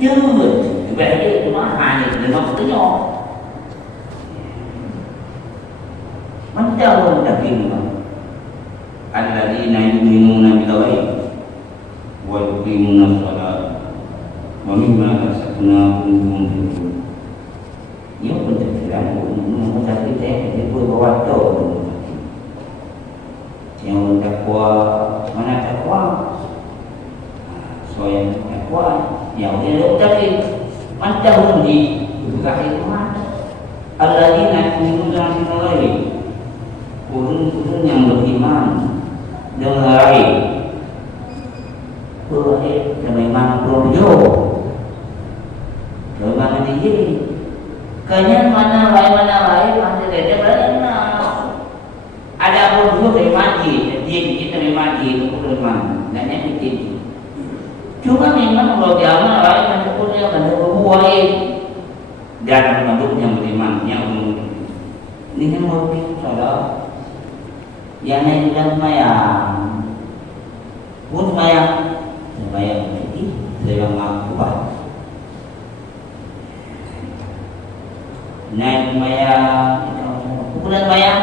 chứ về cái tôi nói hai thì nó tới nhauมันจะลงจากที่นี่alladzina yu'minuna bil ghaib wa yuqimuna shalah wa mimma razaqnahum yunfiqun. Nếu mình thực ra mình ta cái thế thì vui vào tổ yang takwa mana takwa so yang takwa yang dia tadi macam di juga itu mana alladzina yu'minuna bil ghaib kurun yang beriman dengan ghaib beriman projo beriman diri kanya mana lain masih ada beriman ada projo beriman diri kita beriman diri beriman dan yang itu cuma memang kalau diamal lain masih punya bentuk buai dan bentuk yang beriman yang ini kan mau saudara yang lain bilang semayang pun semayang lagi saya ngaku bah naik semayang bukan semayang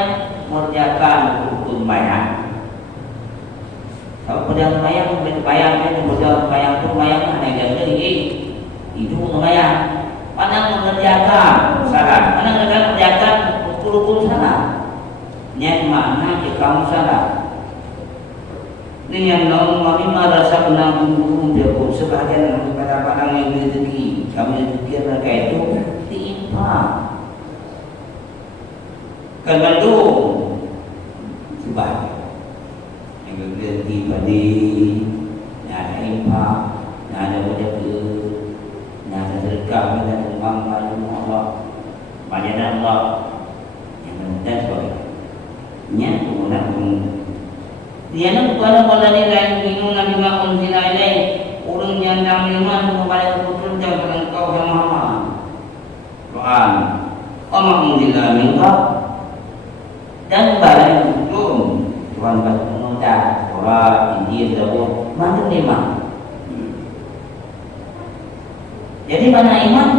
mengerjakan hukum semayang kalau pada semayang bersemayang pada semayang itu semayang ada yang lagi itu semayang mana mengerjakan salah mana mengerjakan hukum salah yang makna jika kamu salah dengan nama mimma razaqnahum yunfiqun sebahagian kadang-kadang yang rezeki kami rezeki mereka itu diinfak kan bantu sebahagian yang rezeki padi ada infak ada sedekah ada sedekah ada tumbang Allah banyak Allah yang menentukan sebagainya nya kemudian dia nak kepada orang lain minum nabi makan zina ini orang yang dah iman kepada Tuhan dan engkau yang maha Quran Allah menjadikan engkau dan barang itu Tuhan bagi mengucap Torah Injil Zabur mana iman jadi mana iman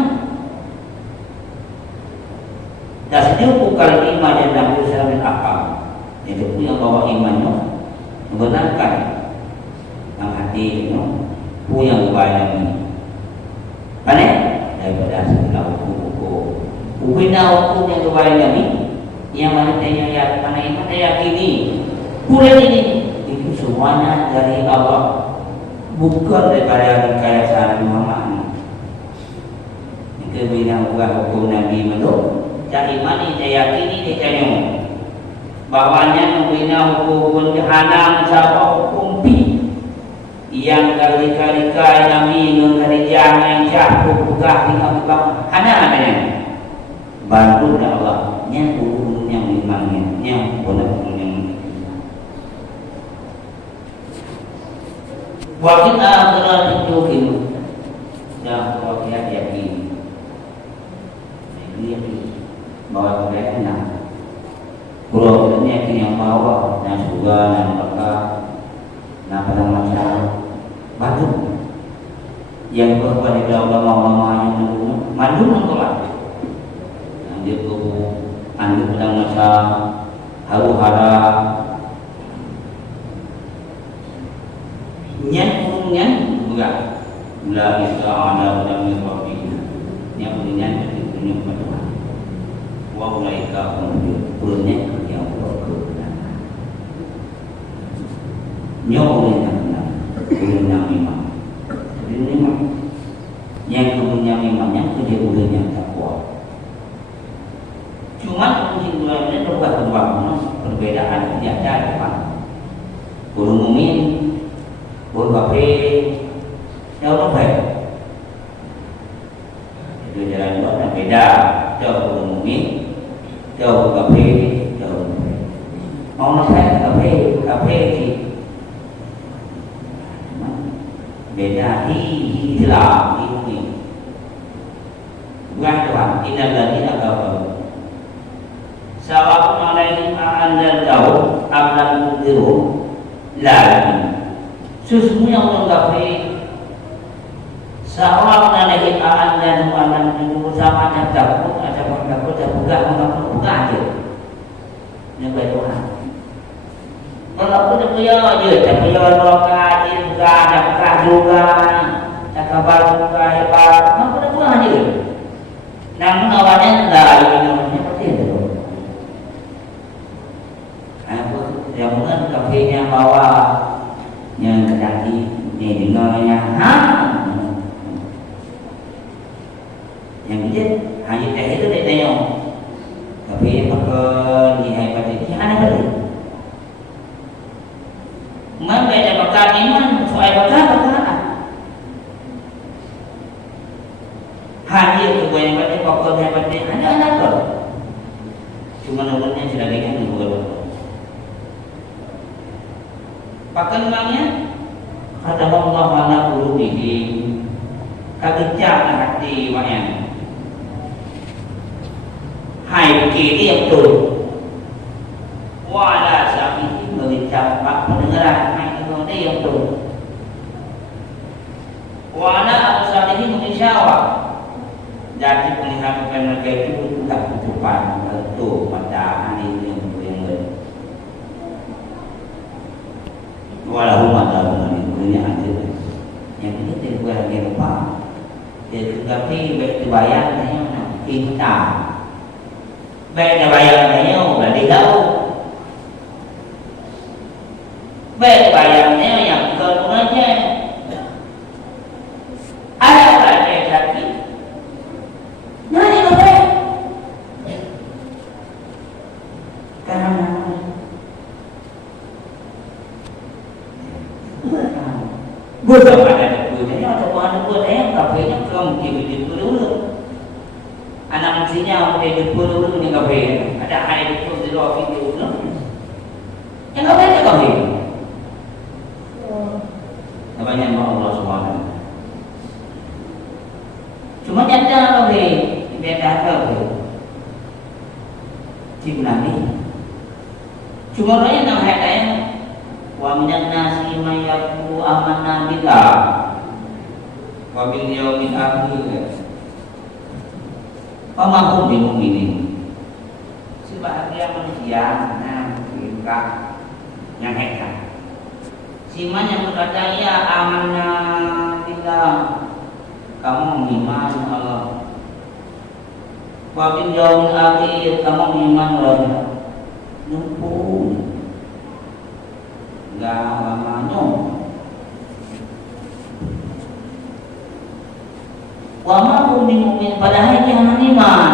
dasarnya bukan iman yang dalam usaha akal itu punya bawa imannya membenarkan yang hati punya upaya ini mana daripada segala hukum yang upaya ini yang mana tanya mana iman yakini bulan ini itu semuanya dari Allah bukan daripada rekayasa Muhammad itu bilang bukan hukum Nabi menurut cari mani saya yakini dia cari bahwanya membina hukum jahanam sama hukum pi yang kali-kali Nabi mengenai jangan jatuh buka dengan buka hana adanya bantu Allah yang hukum yang memangnya yang benar yang wakil akhirat itu dan wakil yakin bahwa mereka enak kalau kita yang bawa yang surga yang neraka nah pada masa batu yang kepada ulama-ulama yang maju nangkolah yang dia tuh anu pada masa haru-hara nyan enggak la ilaha illallah yang punya itu pada wa ulaika umurnya yang berkenan nyonya punya imam ini mah yang punya imam yang dia punya takwa cuma mungkin dua ini berubah perbedaan tidak ada Pak burung mumin burung kafe jauh baik itu jalan dua beda jauh burung mumin jauh kafe jauh mau saya kafe di beda di Islam ini bukan Tuhan inna ladina kafaru sawa'un alaihim a'anzaltahum am lam tunzirhum la yu'minun sesungguhnya orang kafir Seorang lagi dan orang dulu sama ada takut buka aja. Ini baik Tuhan. Kalau aku tak punya aja, tak punya orang kaji buka, tak buka juga, tak kabar buka hebat, aku tak punya aja. Namun awalnya dari namanya seperti itu. Aku yang mungkin kafenya bawa yang kedaki ni dengarnya yang dia hanya teh itu dia tengok kafe makan ni hai pada ni ada pada man beda makan ni man soal makan hanya tu yang pada pokok yang pada ada apa cuma nomornya sudah dengan nomor pakai namanya kata Allah mana qulubihim kagejak hati wayang hai kiri yang betul wala sami mengecap pendengaran hai itu yang betul wala absarihi mengisyarat jadi melihat mereka itu tak ketupan itu pada hari yang walau mata mengenai ada yang ini tidak boleh lupa tetapi bayar kita bayarnya udah tahu bayarnya yang kemudiannya ada lagi nani boleh karena buat apa ada buatnya atau ada buatnya kafenya kamu hidup dulu anak mesinnya hidup dulu ni kafe ada hari itu di luar video tu yang kafe tu kafe namanya Allah Subhanahu cuma nyata kafe beda kafe cuma ni cuma orang yang ada wa minan nasi may yaqulu amanna billah wa bil yaumil akhir wa ma hum bimu'minin sebahagia manusia kita yang hebat siman yang berkata ya amanna billah kamu beriman Allah wa bil yaumil akhir kamu beriman Allah numpuk agamanya wa ma hum bimu'min padahal dia beriman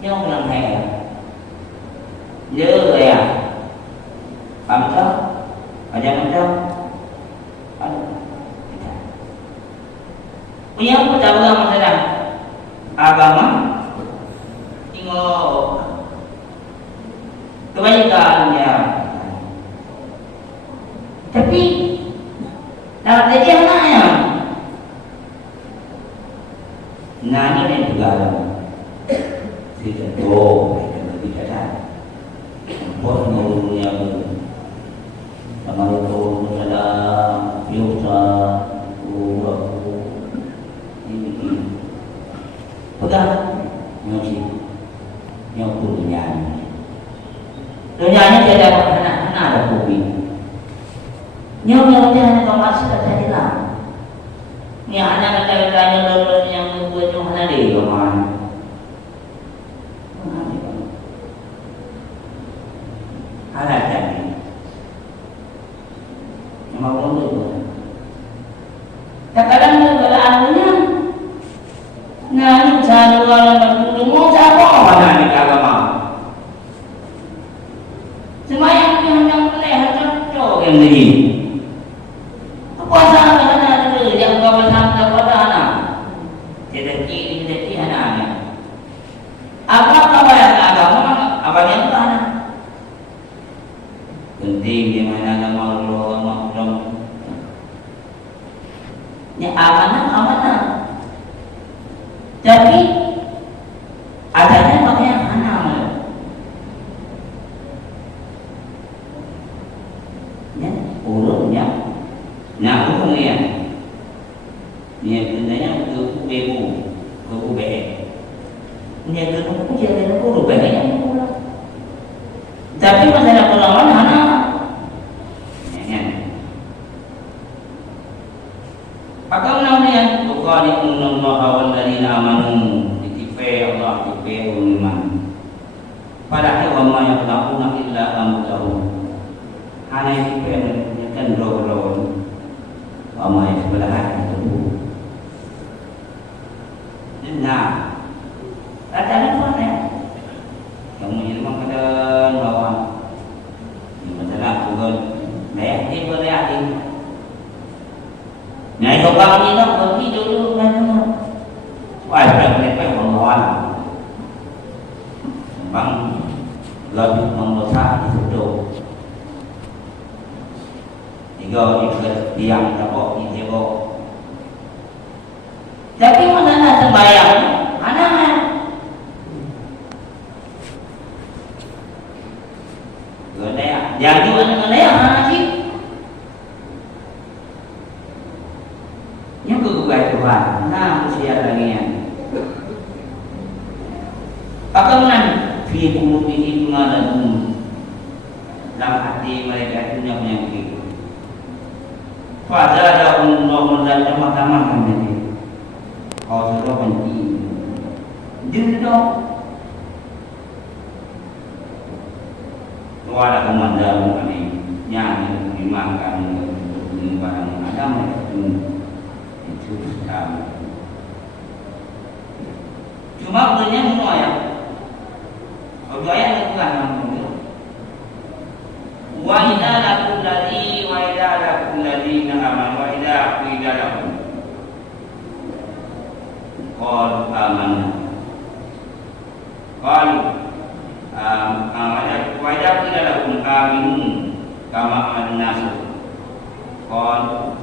yang bilang hai dia ya paham tak ada macam ada punya pertama masalah agama tengok kebaikannya tapi tak ada dia anaknya nani dan juga tidak tahu mereka tidak ada buat menurutnya sama itu salam biasa ini pegang nyuci nyukur dunianya tidak ada anak-anak ada bumi nyonya hanya kamu sudah jadi lah. Ni anak kata-katanya lulus yang membuat Tuhan ada kemana? Alat tadi. Yang mau dulu. Kadang-kadang kalau anunya, nani cari orang berdua mau siapa mana ni agama? Semua yang melihat cocok yang ini. Puasa anak dulu yang kawan sama pada anak, tidak anaknya. Apa kawan agama? Apa yang anak? Penting gimana agama Allah. Ini amanah. Tapi adanya pakai anak. Ya, jadi guru pengennya pulang. Tapi masalah pulangan anak. Pakam namanya tuqadi'un Allah wal ladina amanu ditipe Allah ditipe iman. Padahal wa ma yaquluna illa amrahum. Ana ditipe kan roh-roh. Wa ma yaquluna itu. Nah, katanya mana ya? Yang menyelesaikan keadaan bahwa ini masalah bukan ini berarti. Nah, itu kami nak pergi dulu mana? Wah, mereka mengawan. Bang, lebih mengosak di situ. Jika ikut diam, tak di tembok. Tapi mana sembahyang? Anak. Gede, jangan mana gede haji. Yang kegugai Tuhan, nah usia lagi yang. Bagaimana fi qulubihim maradun, dalam hati mereka itu punya penyakit. Fazadahum Allahu tambah-tambahkan mereka. Kau suruh benci, dendam. Luar ada komandan kami, yang dimakan barang ada mereka itu sekarang. Cuma betulnya semua ya. Kalau ayat itu kan namanya. Wa idza laqul ladzi wa idza laqul ladzina amanu wa idza qila lahum qalu amanna. Qalu wa idza qila lahum aminu kama an-nas qalu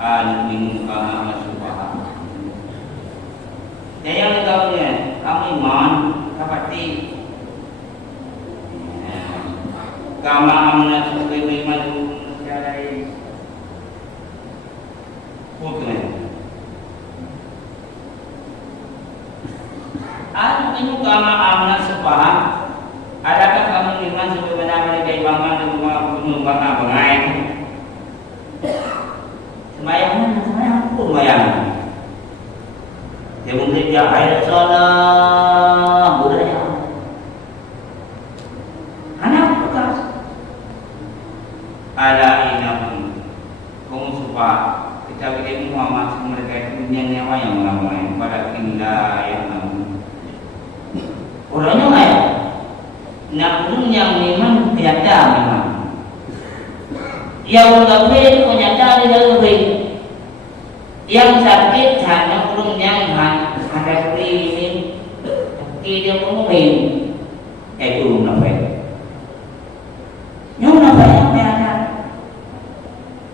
al-min kama as-subhan. Dan yang kedua, kamu iman, kapati. Kama amanat sebagai iman secara hukum. Al-min kama amanat subhan. Adakah kamu iman sebagaimana mereka iman dan mengumpulkan pengai? Sembahyang pun sembahyang. Dia mungkin dia ayat salah budaya. Anak bekas. Ada inam kumusupa kita beri Muhammad mereka itu punya nyawa yang mengamai pada kinda yang orangnya ayat. Nak pun yang memang tiada memang. Yang lebih itu nyata tidak lebih. Yang sakit hanya belum yang ada ini, tidak mungkin. Itu belum nampak. Yang nampak yang ada.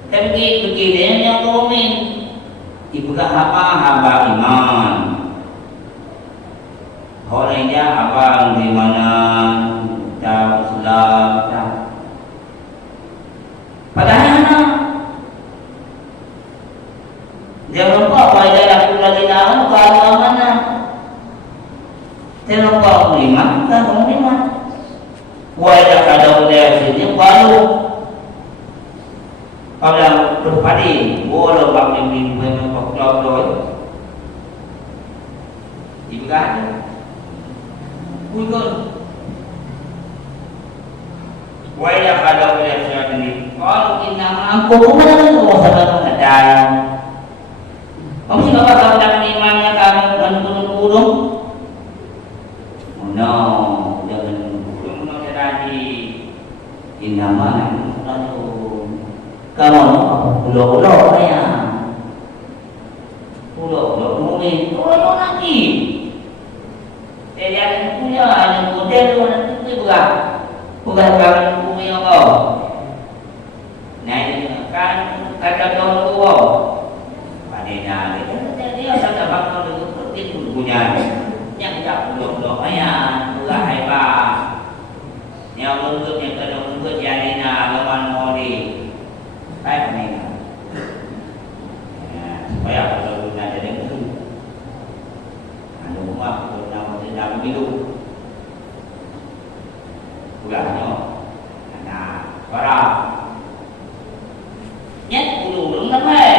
Tapi begini yang mungkin. Ibuka hamba iman. Olehnya abang di mana tahu Islam tahu. Padahal dia lupa pada aku lagi tahu kalau mana. Dia lupa lima, kan lima. Wajah kada udah sini baru. Kalau berpadi, boleh bang ini memang doi. Ibu kan? Bukan. Wajah kada udah sini. Kalau kita aku mana tu masalah ada. Kamu sih bapak tahu tak imannya kamu dan burung? Oh no, jangan burung no tadi. Indah mana lalu? Kamu pulau ya? Pulau mungkin pulau lagi. Jadi punya ada hotel nanti bukan kamu punya kau. Nah ini kan kata kau tua. Padahal dia sudah bangun dengan seperti punya yang tak belum ayat pula hebat. Yang bentuknya kena bentuk jalina lawan mori. Baik ni. Supaya kalau guna jadi itu. pemilu. Ulahnya, nah, para nhất ulu đứng lắm ấy.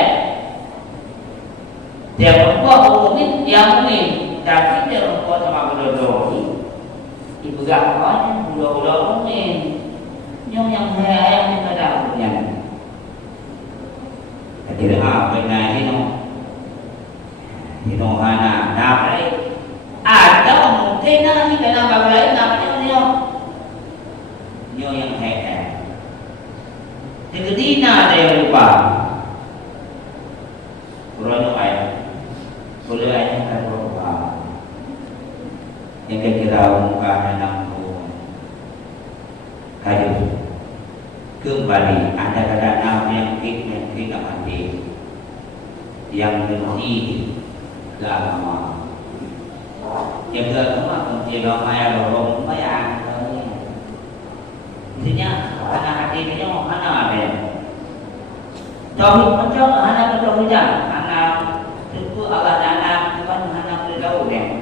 Dia membuat umum yang ini, tapi dia membuat sama bodoh. Ibu gak kawan, bodoh ini, yang kita dah punya. Jadi benar ini hana nak ada mungkin ni dalam bab lain namanya nyo yang hebat. Jadi na ada yang lupa. Kurang ayat, boleh ayat kan lupa. Yang kira muka anak kayu kembali ada nama yang kita mati yang berhenti agama. Yang kedua menjaga maya dorong maya. Intinya anak hati ini anak ada. Tauhid macam anak bertauhidan, anak itu Allah anak Tuhan anak bertahu dia.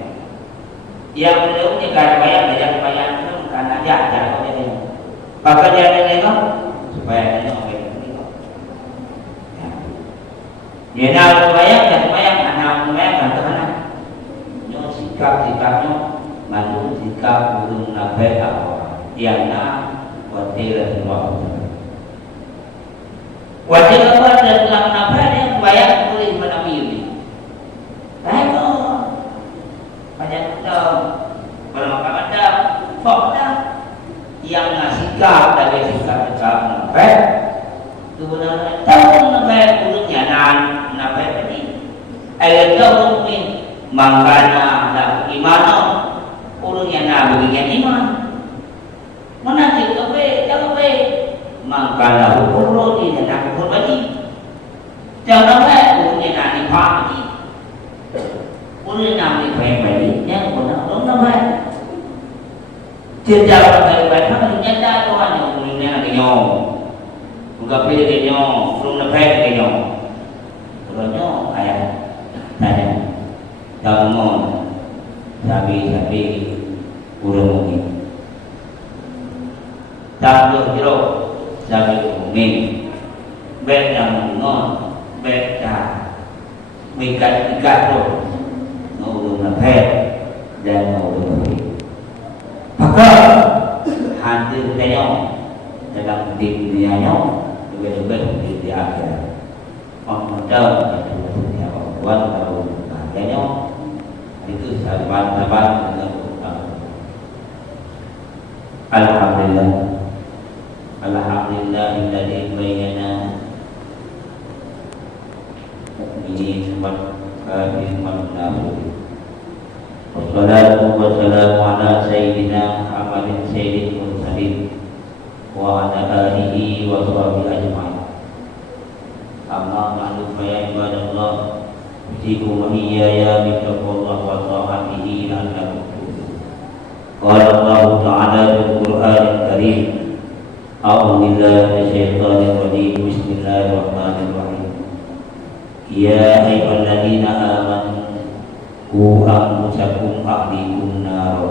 Yang bertauhnya kada bayar itu karena jaga kau jadi. Pakai jaga lego supaya dia orang ini. Dia nak bayar anak kan anak. Nyo sikapnya mandu sikap burung nabai apa. Yang nak wajib wajib apa dalam nafas yang bayar boleh menambil. Baik banyak kita kalau makan ada fakta yang sikap dari sikap nafas kebenaran tahu nafas burungnya nafas ini ayat tahu mungkin mangkana dan iman burungnya begini iman mana kita jangan mangkana hukum ni dan hukum bagi jangan hukumnya nanti pagi hukumnya nanti pagi yang benar benar tidak ada baik mana nyata Tuhan yang hukumnya nanti nyom bukan pilih ke nyom belum dapat ke nyom kalau nyom ayat tanya bangun sabi urung mungkin tak berhero jadi mungkin baik yang ngon baik dah mikat tu ngurung nafas dan ngurung maka hadir tanya dalam dunia juga di akhirat orang tahu dunia orang tahu tanya itu sahabat Alhamdulillah Alhamdulillahilladzi bayyana mu'minin wal kafirin wal munafiqin. Wassalatu wassalamu ala sayyidina Muhammadin sayyidil mursalin wa ala alihi wa sahbihi ajma'in. Amma ba'du fa ya ibadallah usikum wa iyaya bittaqwallah wa ta'atihi la'allakum tuflihun. Qala Allah ta'ala fil Qur'anil Karim أعوذ بالله من الشيطان الرجيم بسم الله الرحمن الرحيم يا أيها الذين آمنوا قوا أنفسكم وأهليكم نارا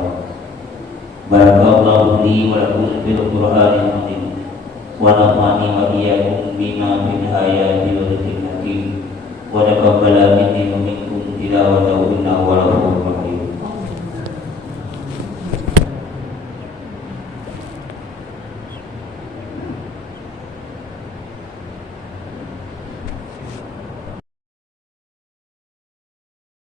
بارك الله لي ولكم في القرآن العظيم ونفعني وإياكم بما في الآيات والذكر الحكيم وتقبل مني ومنكم تلاوته إنه